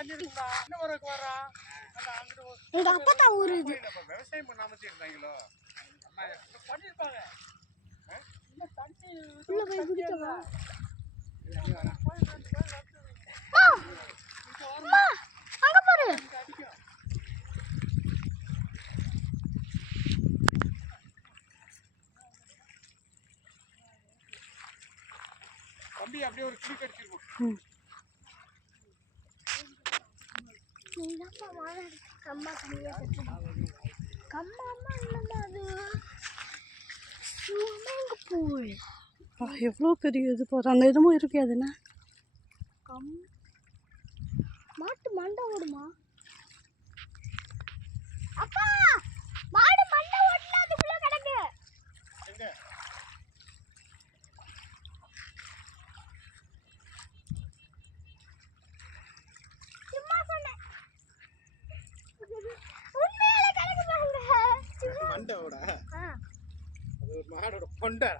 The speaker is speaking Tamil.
வரா அங்கிட்டு ஒரு- எங்க அப்பா தான் ஊரு இது. விவசாயம் பண்ணாம இருந்தாங்களோ பண்ணிருப்பாங்க? தண்ணி உள்ள போய் குடிக்கவா தண்ணி. அம்மா அங்க பாரு. தம்பி அப்படியே ஒரு கிளிக் அடிச்சிருக்கும் நீதாப்பா வாழை கம்மா கம்மியா கட்டுது கம்மா அம்மா இல்லம்மா அது? பூல் எவ்வளோ பெரிய இது போகிற அந்த இதுவும் இருக்கே அது என்ன? கம். மாட்டு மண்டை ஓடுமா? அப்பா! அது ஒரு மாடோட கொண்டை